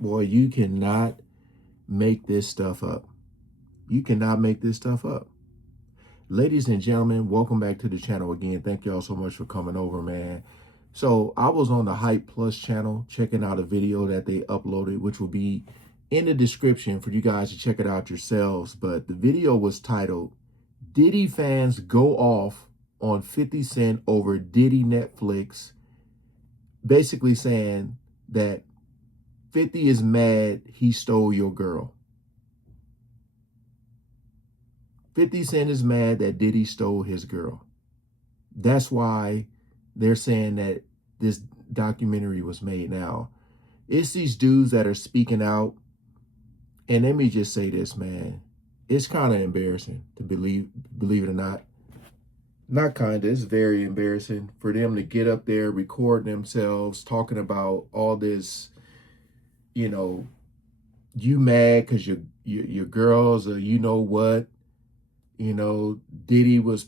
Boy, you cannot make this stuff up. You cannot make this stuff up. Ladies and gentlemen, welcome back to the channel again. Thank y'all so much for coming over, man. So I was on the Hype Plus channel checking out a video that they uploaded, which will be in the description for you guys to check it out yourselves. But the video was titled, Diddy Fans Go Off on 50 Cent Over Diddy Netflix, basically saying that 50 is mad he stole your girl. 50 Cent is mad that Diddy stole his girl. That's why they're saying that this documentary was made. Now, it's these dudes that are speaking out. And let me just say this, man. It's kind of embarrassing to believe it or not. Not kind of, it's very embarrassing for them to get up there, record themselves, talking about all this, you know, you mad because your girls or you know what. You know, Diddy was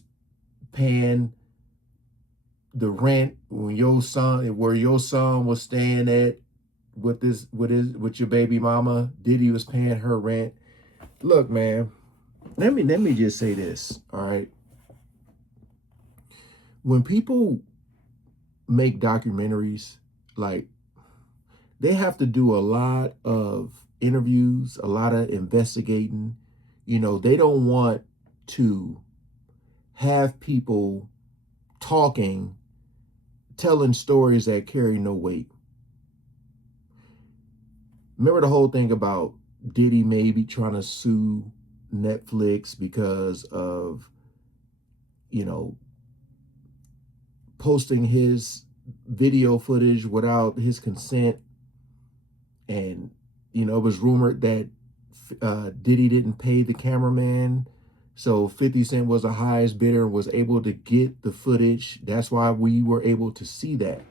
paying the rent when where your son was staying at with your baby mama. Diddy was paying her rent. Look, man, let me just say this, all right? When people make documentaries, like, they have to do a lot of interviews, a lot of investigating. You know, they don't want to have people talking, telling stories that carry no weight. Remember the whole thing about Diddy maybe trying to sue Netflix because of, you know, posting his video footage without his consent. And, you know, it was rumored that Diddy didn't pay the cameraman. So 50 Cent was the highest bidder, was able to get the footage. That's why we were able to see that.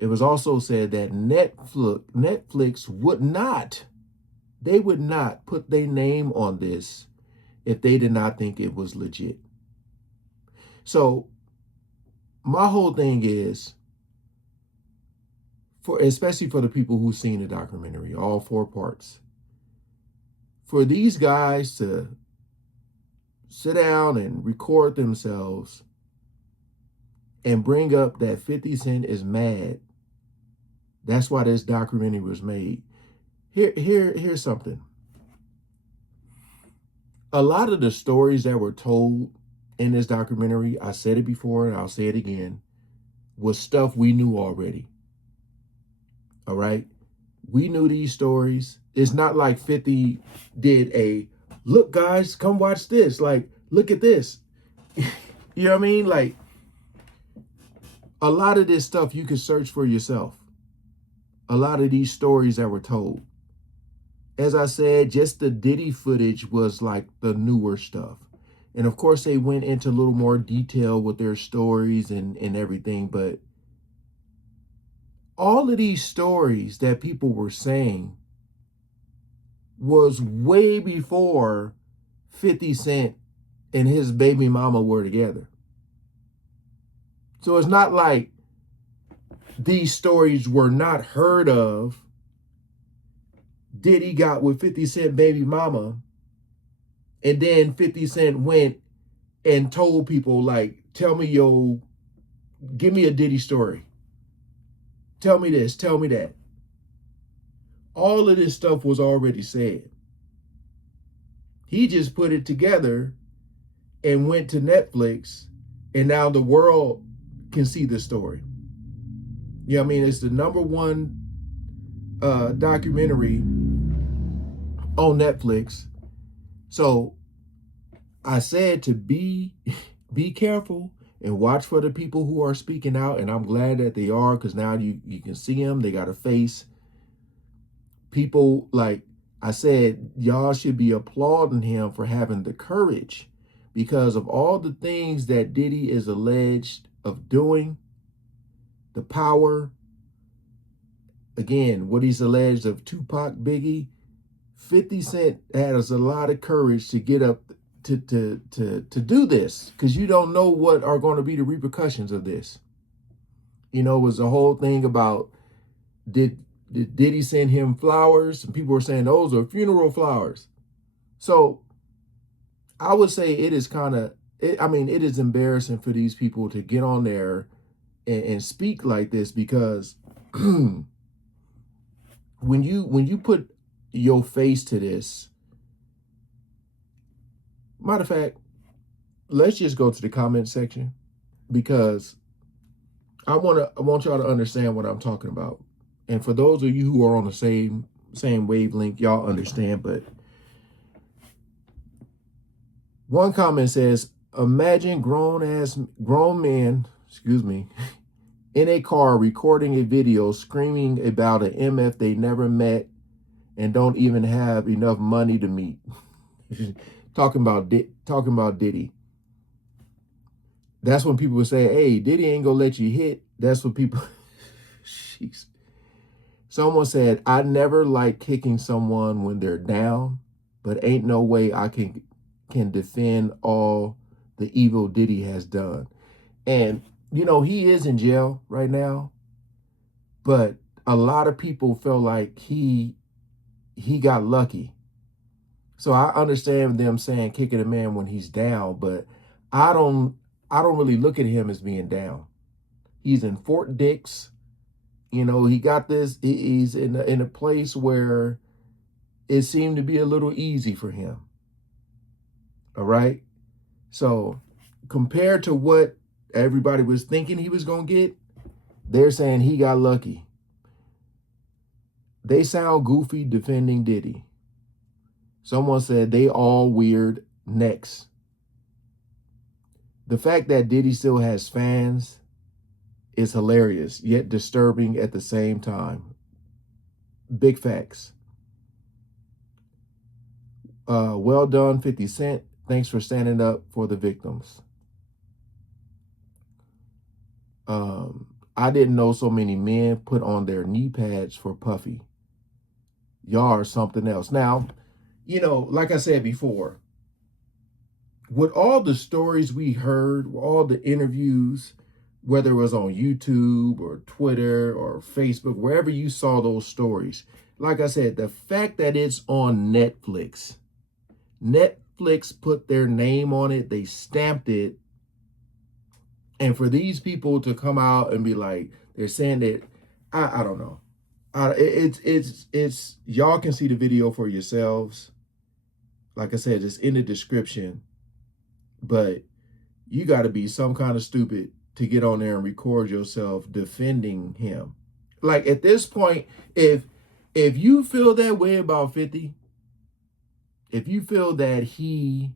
It was also said that Netflix would not put their name on this if they did not think it was legit. So my whole thing is, especially for the people who've seen the documentary, all 4 parts, for these guys to sit down and record themselves and bring up that 50 Cent is mad. That's why this documentary was made. Here's something. A lot of the stories that were told in this documentary, I said it before and I'll say it again, was stuff we knew already. All right? We knew these stories. It's not like 50 did a, look, guys, come watch this. Like, look at this. You know what I mean? Like, a lot of this stuff you can search for yourself. A lot of these stories that were told. As I said, just the Diddy footage was like the newer stuff. And of course, they went into a little more detail with their stories and everything. But all of these stories that people were saying was way before 50 Cent and his baby mama were together. So it's not like these stories were not heard of. Diddy got with 50 Cent baby mama, and then 50 Cent went and told people, like, give me a Diddy story. Tell me this, tell me that. All of this stuff was already said. He just put it together and went to Netflix, and now the world can see the story. You know what I mean? It's the #1 documentary on Netflix. So I said to be careful and watch for the people who are speaking out. And I'm glad that they are, because now you can see them. They got a face. People, like I said, y'all should be applauding him for having the courage, because of all the things that Diddy is alleged of doing, the power, again, what he's alleged of Tupac, Biggie, 50 Cent has a lot of courage to get up to do this, because you don't know what are going to be the repercussions of this. You know, it was the whole thing about, did Did he send him flowers? And people were saying those are funeral flowers. So I would say it is kind of, I mean, it is embarrassing for these people to get on there and speak like this, because when you put your face to this, matter of fact, let's just go to the comment section, because I want y'all to understand what I'm talking about. And for those of you who are on the same wavelength, y'all understand. But one comment says, imagine grown men, excuse me, in a car recording a video screaming about an MF they never met and don't even have enough money to meet. talking about Diddy. That's when people would say, hey, Diddy ain't gonna let you hit. That's what people, jeez. Someone said, I never like kicking someone when they're down, but ain't no way I can defend all the evil Diddy has done. And, you know, he is in jail right now, but a lot of people felt like he got lucky. So I understand them saying kicking a man when he's down, but I don't really look at him as being down. He's in Fort Dix. You know, he got this, he's in a place where it seemed to be a little easy for him. All right. So compared to what everybody was thinking he was going to get, they're saying he got lucky. They sound goofy defending Diddy. Someone said they all weird next. The fact that Diddy still has fans is hilarious, yet disturbing at the same time. Big facts. Well done, 50 Cent. Thanks for standing up for the victims. I didn't know so many men put on their knee pads for Puffy. Y'all are something else. Now, you know, like I said before, with all the stories we heard, all the interviews, whether it was on YouTube or Twitter or Facebook, wherever you saw those stories, like I said, the fact that it's on Netflix put their name on it, they stamped it. And for these people to come out and be like, they're saying that, I don't know. It's y'all can see the video for yourselves. Like I said, it's in the description. But you got to be some kind of stupid to get on there and record yourself defending him. Like at this point, if you feel that way about 50, if you feel that he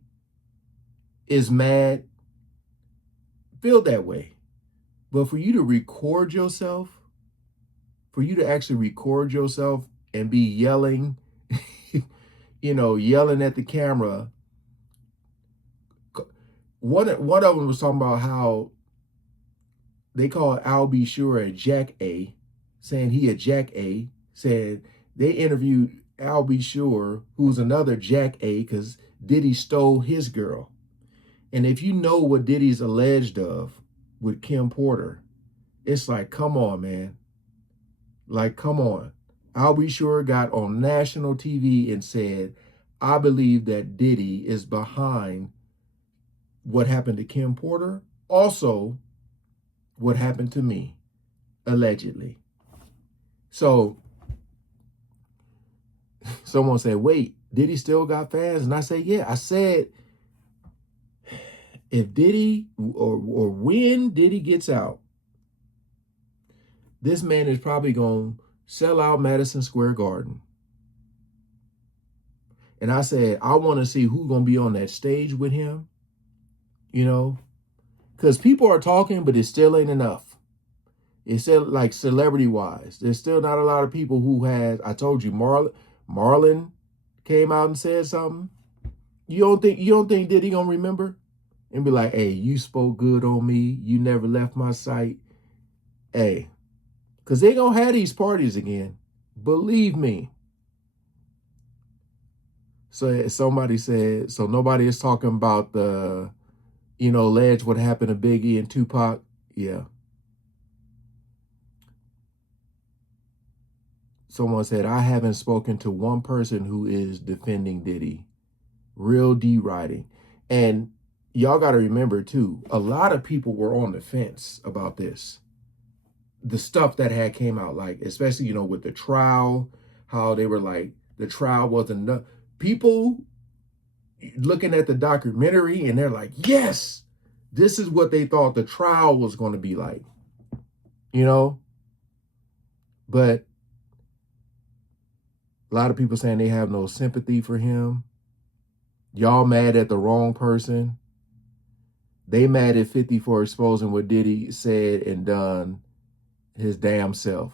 is mad, feel that way. But for you to record yourself, for you to actually record yourself and be yelling, you know, yelling at the camera. One of them was talking about how they call Al B. Sure a Jack A, saying he a Jack A, said they interviewed Al B. Sure, who's another Jack A, because Diddy stole his girl. And if you know what Diddy's alleged of with Kim Porter, it's like, come on, man. Like, come on. Al B. Sure got on national TV and said, I believe that Diddy is behind what happened to Kim Porter, also what happened to me, allegedly. So someone said, wait, Diddy still got fans? And I said, yeah. I said, if Diddy or when Diddy gets out, this man is probably going to sell out Madison Square Garden. And I said, I want to see who's going to be on that stage with him. You know, because people are talking, but it still ain't enough. It's still like celebrity wise. There's still not a lot of people who has, I told you, Marlon came out and said something. You don't think Diddy gonna remember and be like, hey, you spoke good on me. You never left my sight. Hey, because they gonna have these parties again. Believe me. So somebody said, so nobody is talking about the, you know, alleged what happened to Biggie and Tupac. Yeah. Someone said, I haven't spoken to one person who is defending Diddy. Real D writing. And y'all got to remember too, a lot of people were on the fence about this. The stuff that had came out, like, especially, you know, with the trial, how they were like, the trial wasn't enough. People looking at the documentary and they're like, yes, this is what they thought the trial was going to be like, you know? But a lot of people saying they have no sympathy for him. Y'all mad at the wrong person. They mad at 50 for exposing what Diddy said and done his damn self.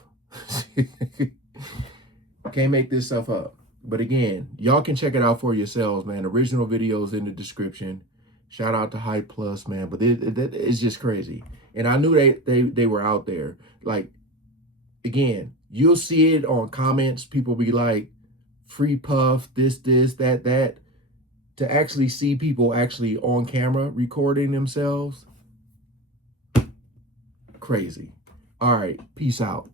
Can't make this stuff up. But again, y'all can check it out for yourselves, man. Original videos in the description. Shout out to Hype Plus, man. But it's just crazy. And I knew they were out there. Like, again, you'll see it on comments. People be like, free Puff, this, that. To actually see people actually on camera recording themselves, crazy. All right, peace out.